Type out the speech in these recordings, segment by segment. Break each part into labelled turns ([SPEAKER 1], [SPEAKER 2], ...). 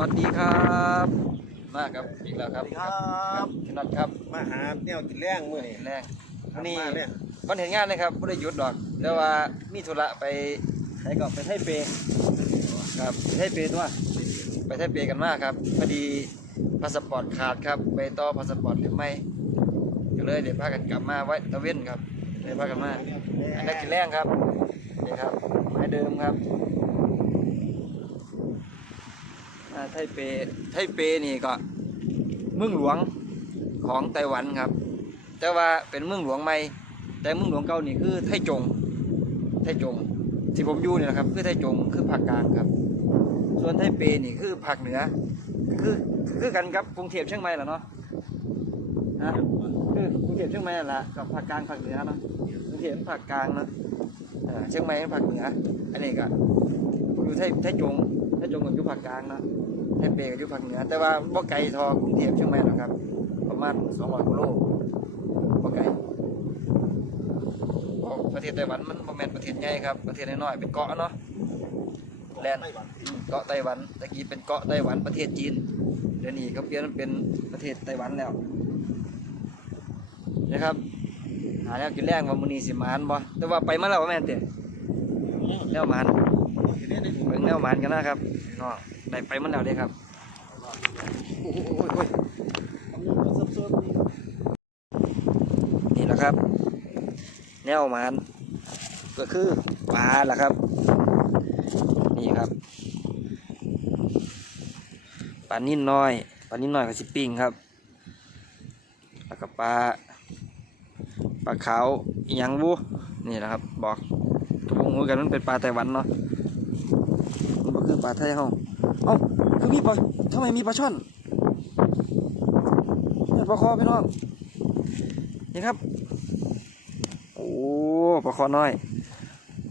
[SPEAKER 1] วัสดีครับมาครับอีกแล้วครับ
[SPEAKER 2] สวัสดีครับ
[SPEAKER 1] พี่นัทครับ
[SPEAKER 2] มาหาแนวกินแรงมื้อนี้
[SPEAKER 1] แรงวันนี้
[SPEAKER 2] มาเนี่ย
[SPEAKER 1] วันเห็นงานนะครับไม่ได้หยุดดอกแต่ว่ามีธุระไปไหนก็ไปไทเปครับไปไทเปตัวไปไทเปกันมากครับพอดีพาสปอร์ตขาดครับไปต่อพาสปอร์ตหรือไม่ก็เลยเดี๋ยวพากันกลับมาไว้ตะเว้นครับเลยพากันมาอันนี้กินแรงครับนี่ครับไม้เดิมครับอ่า ไทเป ไทเปนี่ก็เมืองหลวงของไต้หวันครับ แต่ว่าเป็นเมืองหลวงใหม่ แต่เมืองหลวงเก่านี่คือไทจง ไทจง ที่ผมอยู่นี่นะครับ คือไทจง คือภาคกลางครับ ส่วนไทเปนี่คือภาคเหนือ คือคือกันครับกรุงเทพเชียงใหม่แหละเนาะฮะคือกรุงเทพเชียงใหม่แหละกับภาคกลางภาคเหนือเนาะกรุงเทพภาคกลางเนาะเชียงใหม่ภาคเหนือ อันนี้ก็อยู่ไทไทจง ไทจงก็อยู่ภาคกลางเนาะ ไทเปก็อยู่ภาคเหนือ แต่ว่าบ่ไกลทอกรุงเทพเชียงใหม่หรอกครับ ประมาณ200กิโลบ่ไกลเพราะประเทศไต้หวันมันบ่แม่นประเทศใหญ่ครับ ประเทศน้อยๆเป็นเกาะเนาะแลนด์อืมเกาะไต้หวันตะกี้เป็นเกาะไต้หวันประเทศจีนเดี๋ยวนี้เขาเปลี่ยนมันเป็นประเทศไต้หวันแล้วนะครับหาแล้วกินแรงว่ามื้อนี้สิหมานบ่แต่ว่าไปมาแล้วว่าแม่นเด้แนวหมานเบิ่งแนวหมานกันนะครับพี่น้อง ได้ไปมาแล้วเด้ครับโอ้ยโอ้ยนี่แหละครับ แนวมานก็คือปลาแหละครับ นี่ครับปลานิ่นน้อยปลานิ่นน้อยกับสิปิ้งครับแล้วก็ปลาปลาขาวยังบูนี่แหละครับบอกทุกคนรู้กันมันเป็นปลาไต้หวันเนาะมันก็คือปลาไทยเฮาเอ้า คือมีปลาทำไมมีปลาช่อนเปลาคอพี่น้องนี่ครับ โอ้ปลาคอน้อย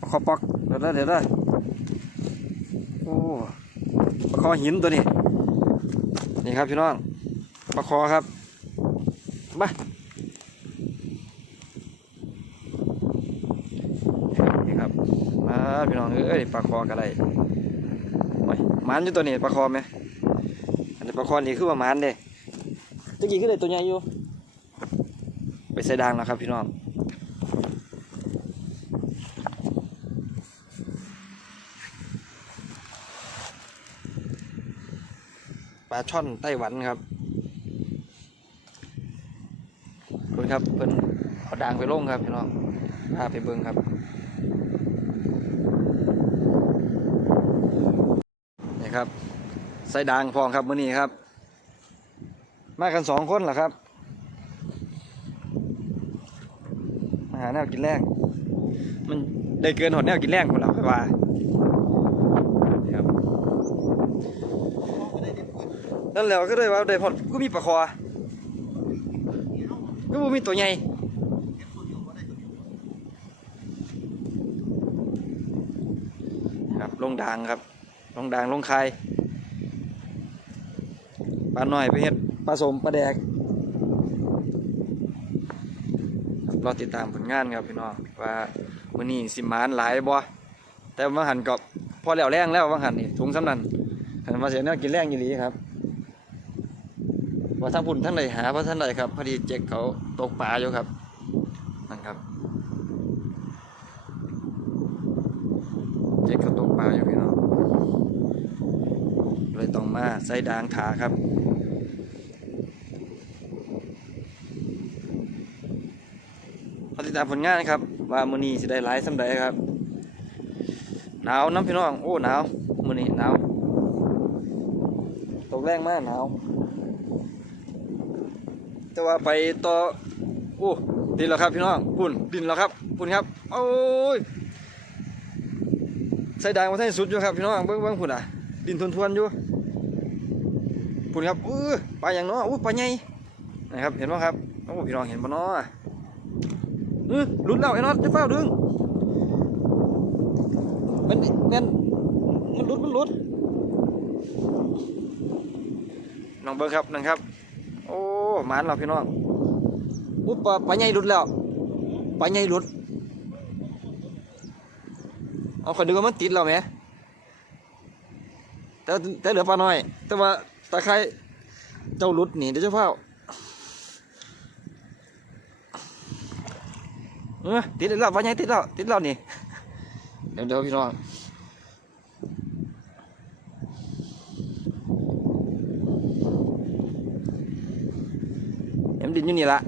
[SPEAKER 1] ปลาคอปอกเดี๋ยวได้เดี๋ยวได้โอ้ปลาคอหินตัวนี้นี่ครับพี่น้องปลาคอครับมานี่ครับมาพี่น้องเอ้ยปลาคอกันไร มันอยู่ตัวนี้ปลาคอไหมอันนี้ปลาคอนี่คือว่าหมันเด้ตะกี้ก็เลยตัวใหญ่อยู่ ไปใส่ดังแล้วครับพี่น้องปลาช่อนไต้หวันครับเพิ่นครับเพิ่นเอาด่างไปลงครับพี่น้องพาไปเบิ่งครับนี่ ครับใส่ด่างพองครับมื้อนี้ครับ มากันสองคนเหรอครับมาหาแนวกินแรงมันได้เกินหดแนวกินแรงคนเราไปว่าครับนั่นแล้วก็เลยว่าได้พอดก็มีปลาคอก็มีตัวใหญ่ครับลงด่างครับ ลงด่างลงคายปลาหน่อยไปเฮ็ดปลาสมปลาแดกรอติดตามผลงานครับพี่น้องว่ามื้อนี้สิมานหลายบ่แต่ว่าหันก็พอแล้วแรงแล้วว่าหันนี่ถุงสำนันหันมาเสียแนวกินแรงอีหลีครับว่าทั้งพุ่นทั้งใดหาเพราะท่านใดครับพอดีเจ็กเขาตกปลาอยู่ครับนั่นครับเจ็กเขาตกปลาอยู่พี่น้อง มาใส่ดางขาครับเราติดตามผลงานครับ ว่ามือนี้สิได้หลายสำใดครับ หนาวน้ำพี่น้องโอ้หนาวมือนี้หนาวตกแรงมากหนาวแต่ว่าไปต่อโอ้ดินแล้วครับพี่น้องปุ่นดินแล้วครับปุ่นครับโอ้ยใส่ดางมาใส่สุดอยู่ครับพี่น้องเบิ้งเบิ้งปุ่นอะดินทวนๆอยู่ ปุ่นครับเออปลาอย่างน้ออู้ปลาใหญ่นะครับ เห็นไหมครับโอ้พี่น้องเห็นปะเนาะเออลุดแล้วไอ้น็อตจะเฝ้าดึงมันแน่นมันลุดมันลุดน้องเบิ้งครับนั่นครับ โอ้หมานเราพี่น้องอุ๊ยปลาปลาใหญ่ลุดแล้วปลาใหญ่ลุดเอาคนดูว่ามันติดเราไหมแต่แต่แต่เหลือปลาน้อย แต่ว่า ตะไคร้เจ้าหลุดหนีเดี๋ยวจะเฝ้าเออติดแล้วว่าไงติดแล้วติดแล้วนี่เดี๋ยวเดี๋ยวพี่น้องเอ็มดินอยู่นี่ละ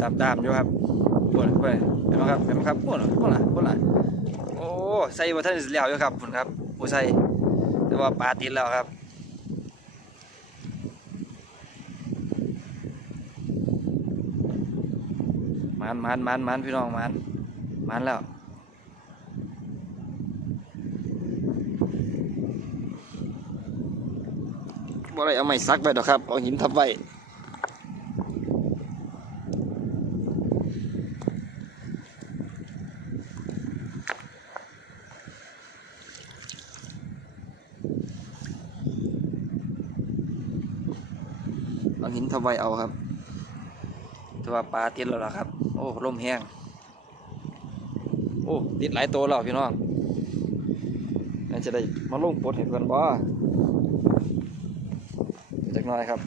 [SPEAKER 1] ตามตามๆอยู่ครับปวดไปเห็นไหมครับเห็นไหมครับปวดปวดละปวดละโอ้ใส่บท่านเลี้ยวอยู่ครับคุณครับผู้ใส่แต่ว่าปลาติดแล้วครับมันมันมันมันพี่น้องมันมันแล้วบ่ได้เอาไม้ซักไปดอกครับ เอาหินทับไว้เอาหินทับ ไว้เอาครับแต่ว่าปลาติดแล้วล่ะครับ โอ้ลมแห้งโอ้ติดหลายตัวแล้วพี่น้องน่าจะได้มาลงปลดเห็นกันบ่จักน่อยครับ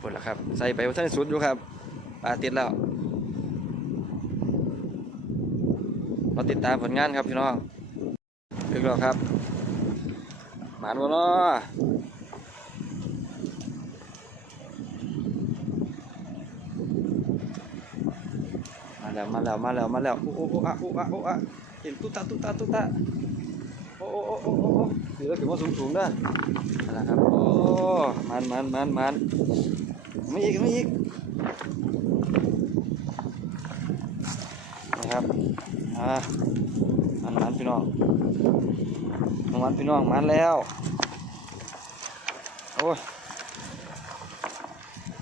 [SPEAKER 1] ปลดแล้วครับ ใส่ไปว่าท่านสุดอยู่ครับปลาติดแล้วเราติดตามผลงานครับพี่น้องถึงแล้วครับหมานวะเนาะ แล้วมาแล้วมาแล้วมาแล้วโอ้โอ้โอ้อะโอ้อะโอ้อะเห็นตุ๊ตาตุ๊ตาตุ๊ตาโอ้โอ้โอ้โอ้โอ้โอ้ถือแล้วถึงว่าสูงสูงๆเด้อนั่นแหละครับโอ้มันมันมันมันไม่อีกไม่อีกนะครับอ่ามันมันพี่น้องมันพี่น้องมันแล้วโอ้ย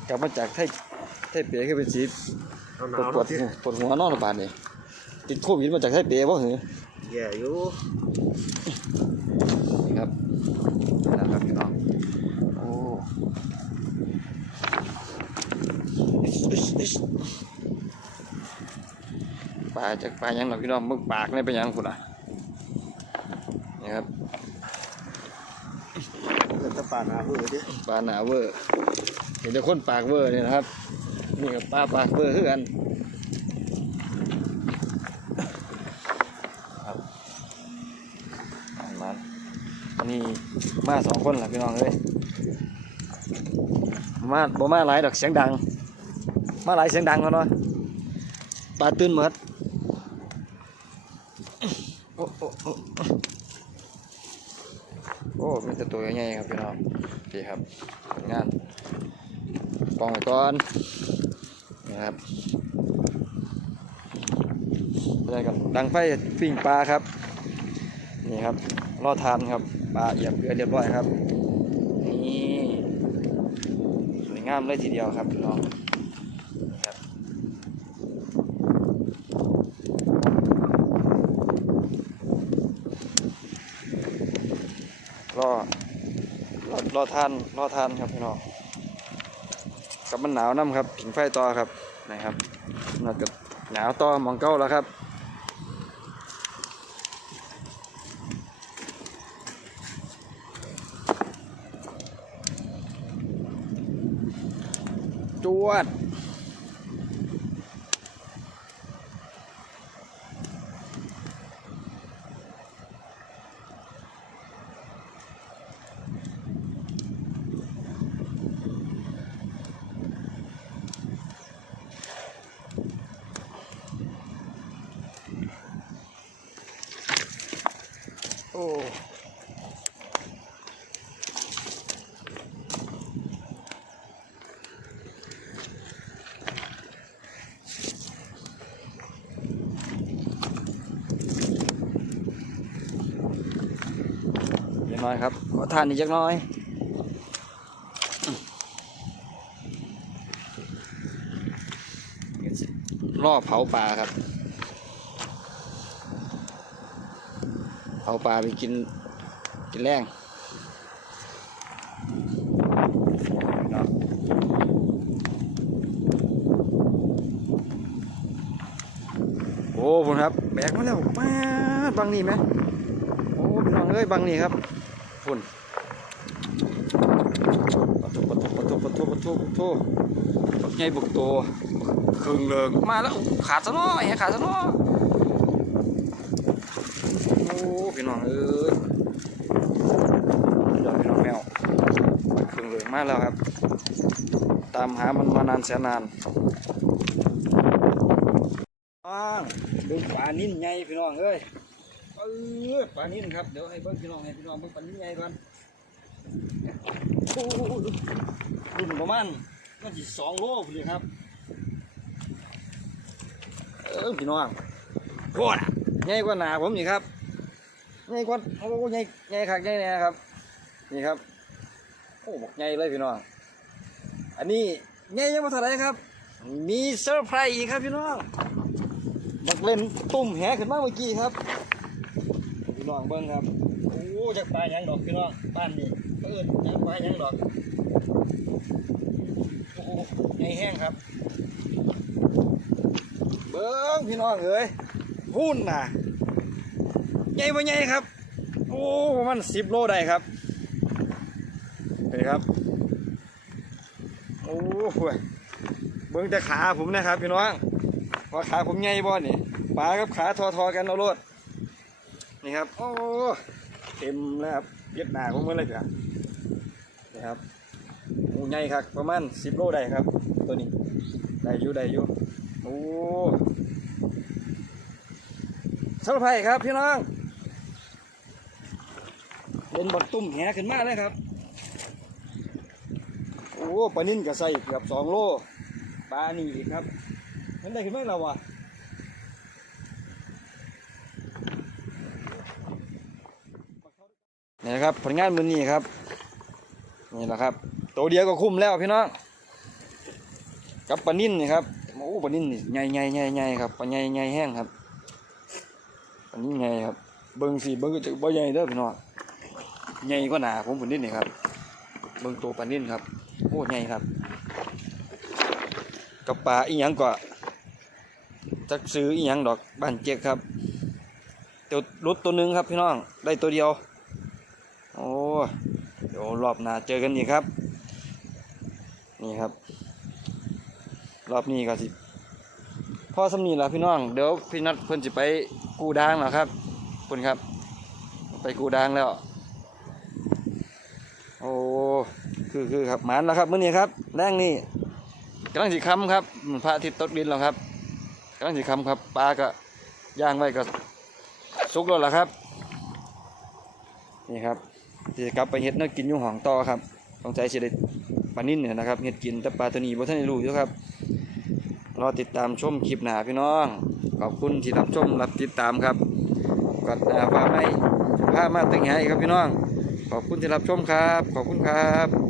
[SPEAKER 1] กลับมาจากไทยไทยเปียขึ้นเป็นสี
[SPEAKER 2] เอาห
[SPEAKER 1] ปวด
[SPEAKER 2] นาว
[SPEAKER 1] ปวด
[SPEAKER 2] เนาะที่
[SPEAKER 1] ปวดหัวนอนระบาดนี่ติดโควิดมาจากไทยเปย์บ่เหรอ
[SPEAKER 2] แย่อยู่
[SPEAKER 1] นี่ครับนะครับพี่น้องโอ้อิ๊ชอิ๊ชอิ๊ชปลาจากปลาหยังหรอกพี่น้องมึงปากนี่เป็นหยังคุณอะนี่ครับ
[SPEAKER 2] เกิดแตะปาหนาเบื่อดิ
[SPEAKER 1] ปลาหนาเวอร์เห็นแต่คนปากเวอร์นี่นะครับ นี่กับปลาปาเวอร์คือกันครับมาอันนี้มาสองคนแหละพี่น้องเอ้ยมาบ่มาหลายดอกเสียงดัง มาหลายเสียงดังกันเนาะปลาตื่นหมดโอ้โอ้โอ้โอ้มีแต่ตัวใหญ่ครับพี่น้องโอเครับงานกองไว้ก่อน นี่ครับอะไรกันดังไฟปิ้งปลาครับ นี่ครับรอทานครับปลาเหยียบเกลือเรียบร้อยครับ นี่สวยงามเลยทีเดียวครับพี่น้องครับรอรอรอทานรอทานครับพี่น้องกับมันหนาวน้ำครับผิงไฟต่อครับ นะครับน่าจะหนาวต่อมองเก้าแล้วครับจวด้อยครับขอทานอีกจักน้อยล่อเผาปลาครับ เผาปลาไปกินกินแรงโอ้ผมครับ แบกมาแล้วมาบังนี่ไหมโอ้พี่น้องเอ้ยบางนี่ครับ พุ่นปะทุปะทุปะทุปะทุปะทุปะทุบักใหญ่บุกโตครึ่งเลิงมาแล้วขาดซะเนาะไอ้ขาดซะเนาะโอ้พี่น้องเอ้ยเดี๋ยวพี่น้องแมวครึ่งเลิงมาแล้วครับ ตามหามันมานานแสนนานน้องดูปลานิ่นใหญ่พี่น้องเอ้ย เออปลานิ่นครับ เดี๋ยวให้เบิ้งพี่น้องให้พี่น้องเบิ้งปลานิ่นใหญ่ก่อนโอ้โหรุ่นประมาณมันสิสองโลพอดีครับ เออพี่น้องโคตรใหญ่กว่าหนาผมนี่ครับใหญ่กว่าโอ้ใหญ่ใหญ่คักใหญ่แน่ครับ นี่ครับ โอ้บอกใหญ่เลยพี่น้อง อันนี้ใหญ่ยังไม่เท่าไหรครับ มีเซอร์ไพรส์อีกครับพี่น้องบักเล่นตุ่มแหขึ้นมาเมื่อกี้ครับ น้องเบิ้งครับโอ้จากปลาหยังดอกพี่น้องบ้านนี่เอิ้นจากปลาหยังดอกโอ้โหใหญ่แห้งครับ เบิ้งพี่น้องเอ้ยหุ่นน่ะใหญ่บ่ใหญ่ครับ โอ้ประมาณสิบโลได้ครับเห็นครับโอ้โหเบิ้งแต่ขาผมนะครับพี่น้องว่าขาผมใหญ่บ่นี่ปลากับขาทอทอๆกันเอาโลด นี่ครับ โอ้เต็มแล้วครับเย็ดหนาผมเมื่อไรกันนี่ครับหูใหญ่ครับประมาณสิบโลได้ครับ ตัวนี้ได้อยู่ได้อยู่โอ้สารพัดครับพี่น้องเล่นบักตุ่มแหขึ้นมาเลยครับ โอ้ปลานิ่นก็ใส่เกือบสองโลปลานี่ครับมันได้ขึ้นไหมเราวะ นี่นะครับผลงานมือนี้ครับ นี่แหละครับ ตัวเดียวก็คุ้มแล้วพี่น้องกับปลานิ่นนี่ครับโอ้ปลานิ่นนี่ใหญ่ใหญ่ใหญ่ใหญ่ครับปลาใหญ่ใหญ่แห้งครับปลานิ่นใหญ่ครับ เบิ้งสิเบิ้งก็จะบ่ใหญ่เด้อพี่น้องใหญ่กว่าหนาผมปลานิ่นนี่ครับ เบิ้งตัวปลานิ่นครับโอ้ใหญ่ครับ กับปลาอีหยังก็จักซื้ออีหยังดอกบ้านเจ๊กครับเดี๋ยวรถตัวหนึงครับพี่น้องได้ตัวเดียว โอ้เดี๋ยวรอบหน้าเจอกันอีกครับ นี่ครับ รอบนี้ก็สิพ่อสำนีละพี่น้อง เดี๋ยวพี่นัดเพิ่นสิไปกูดางแล้วครับคุณครับ ไปกูดางแล้ว โอ้คือคือครับหมานแล้วครับมื้อนี้ครับแรงนี่กำลังสิค้ำครับพระอาทิตย์ตกดินแล้วครับกำลังสิคำครับปลาก็ย่างไว้ก็สุกแล้วล่ะครับ นี่ครับ ที่จะกลับไปเฮ็ดเนื้อกินอยู่ห้องต่อครับต้องใจเสียดปลานิ่นเนี่ยนะครับเฮ็ดกินแต่ปลาตัวนี้บ่ทันได้รู้อยู่ครับรอติดตามชมคลิปหน้าพี่น้อง ขอบคุณที่รับชมรับติดตามครับกดอ่าฟ้าไม่พามาตึงใหญ่ครับพี่น้อง ขอบคุณที่รับชมครับ ขอบคุณครับ